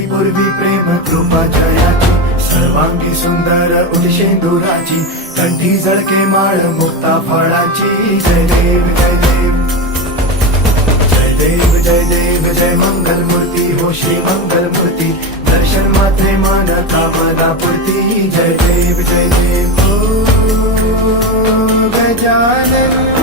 झाली पूर्वी प्रेम कृपा जयाची, सर्वांगी सुंदर उदिशेंदुराची, कंठी झळके माळ मुक्ता फळाची. जय देव जय देव जय देव जय देव जय मंगल मूर्ती हो श्री मंगल मूर्ती, दर्शन मात्रे मान कामना पूर्ती. जय देव जय देव ओ गजानन